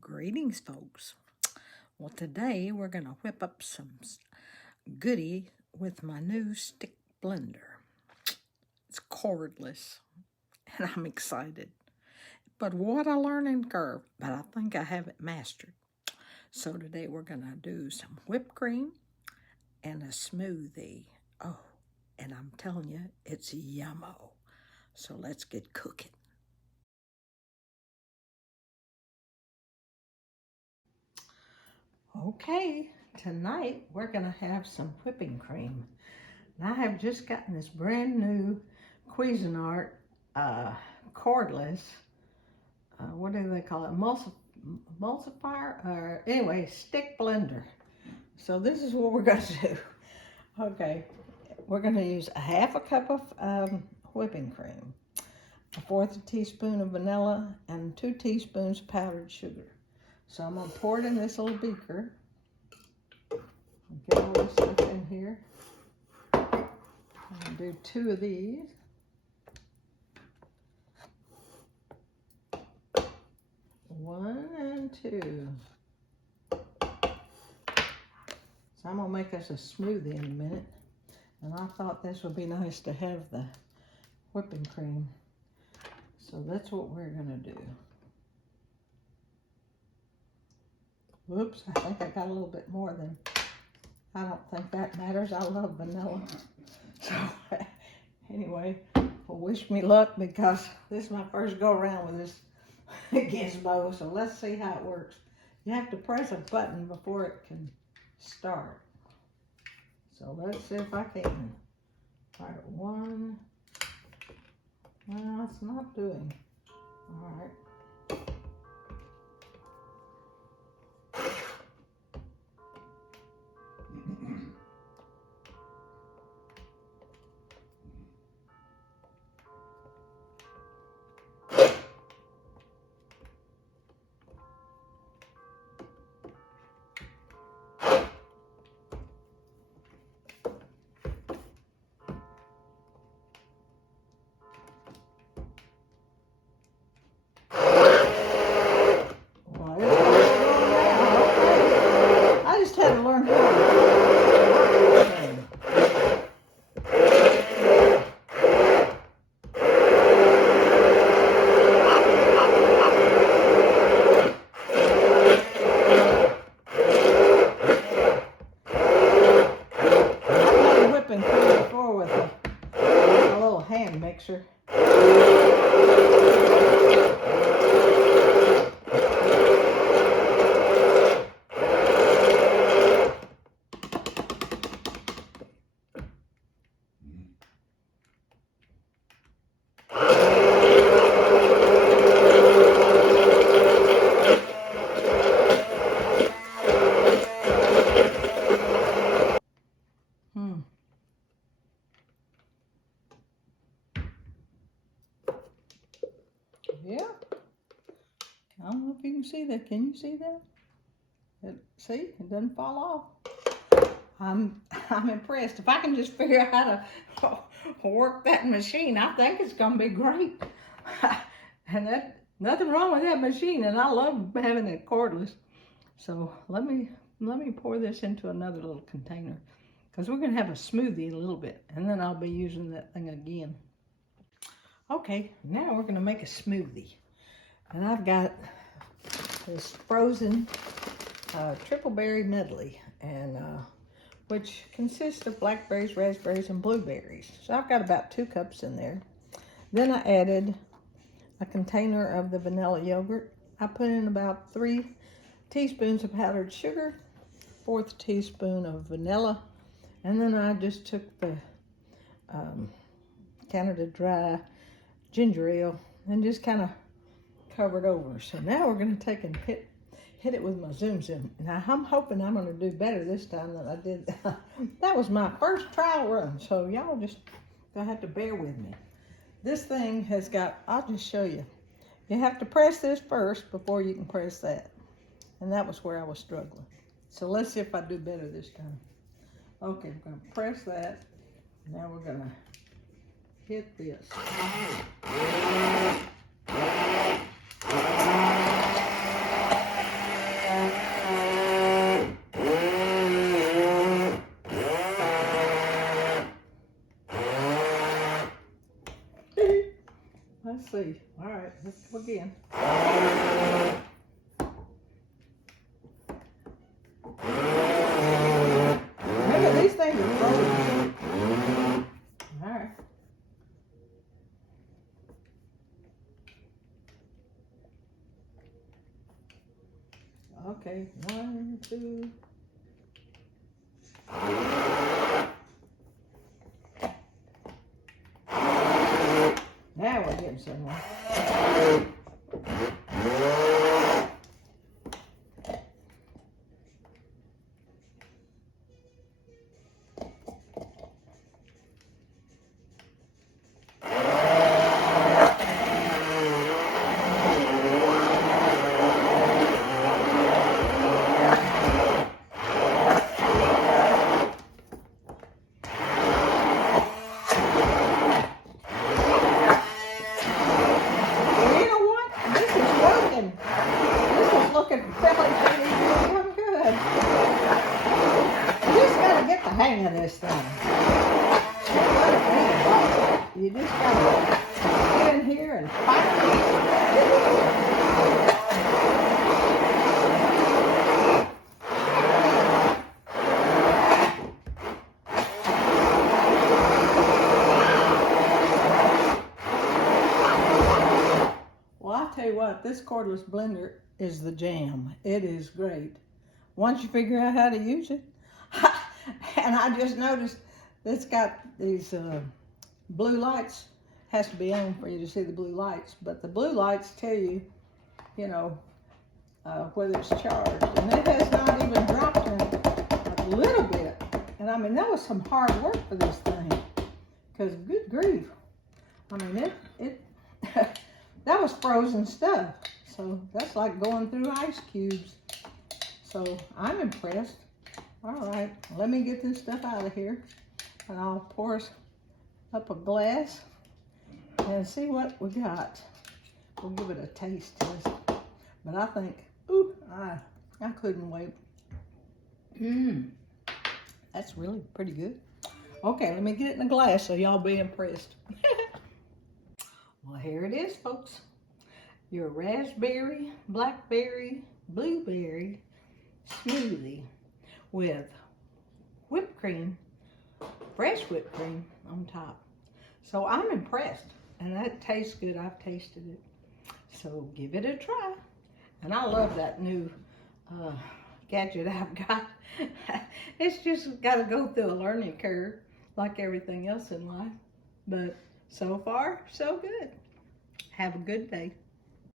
Greetings, folks. Well, today we're going to whip up some goodie with my new stick blender. It's cordless, and I'm excited. But what a learning curve, but I think I have it mastered. So today we're going to do some whipped cream and a smoothie. Oh, and I'm telling you, it's yummo. So let's get cooking. Okay, tonight we're going to have some whipping cream. And I have just gotten this brand new Cuisinart cordless, what do they call it, emulsifier, or anyway, stick blender. So this is what we're going to do. Okay, we're going to use a half a cup of whipping cream, a fourth teaspoon of vanilla, and 2 teaspoons powdered sugar. So I'm going to pour it in this little beaker. Get all this stuff in here. I'm going to do 2 of these. One and 2. So I'm going to make us a smoothie in a minute. And I thought this would be nice to have the whipping cream. So that's what we're going to do. Whoops, I think I got a little bit more than, I don't think that matters. I love vanilla. So anyway, well, wish me luck because this is my first go around with this gizmo. So let's see how it works. You have to press a button before it can start. So let's see if I can. All right, 1. Well, it's not doing. All right. I just had to learn how to work this thing. I've made whipping cream before with a little hand mixer. Yeah. I don't know if you can see that. Can you see that? See, it doesn't fall off. I'm impressed. If I can just figure out how to work that machine, I think it's gonna be great. And that nothing wrong with that machine, and I love having it cordless. So let me pour this into another little container because we're gonna have a smoothie in a little bit, and then I'll be using that thing again. Okay, now we're gonna make a smoothie, and I've got this frozen triple berry medley, and which consists of blackberries, raspberries, and blueberries. So I've got about 2 cups in there. Then I added a container of the vanilla yogurt. I put in about 3 teaspoons of powdered sugar, 1/4 teaspoon of vanilla, and then I just took the Canada Dry ginger ale and just kind of covered over. So now we're going to take and hit it with my Zoom Zoom. Now I'm hoping I'm going to do better this time than I did. That was my first trial run, so y'all just gonna have to bear with me. This thing has got, I'll just show you. You have to press this first before you can press that. And that was where I was struggling. So let's see if I do better this time. Okay, I'm gonna press that. Now we're gonna hit this. see. All right, let's go again. Remember, these things are frozen. All right. Okay, 1, 2. Now we're getting somewhere. Hang of this thing. You just gotta get in here and fight. Well, I tell you what, this cordless blender is the jam. It is great. Once you figure out how to use it. And I just noticed it's got these blue lights. Has to be on for you to see the blue lights. But the blue lights tell you, you know, whether it's charged. And it has not even dropped in a little bit. And I mean, that was some hard work for this thing. Because good grief. I mean, it that was frozen stuff. So that's like going through ice cubes. So I'm impressed. All right, let me get this stuff out of here, and I'll pour us up a glass and see what we got. We'll give it a taste test. But I think, ooh, I couldn't wait. That's really pretty good. Okay, let me get it in a glass so y'all be impressed. Well, here it is, folks. Your raspberry, blackberry, blueberry smoothie with whipped cream, fresh whipped cream on top. So I'm impressed, and that tastes good. I've tasted it. So give it a try. And I love that new gadget I've got. It's just got to go through a learning curve like everything else in life. But so far, so good. Have a good day.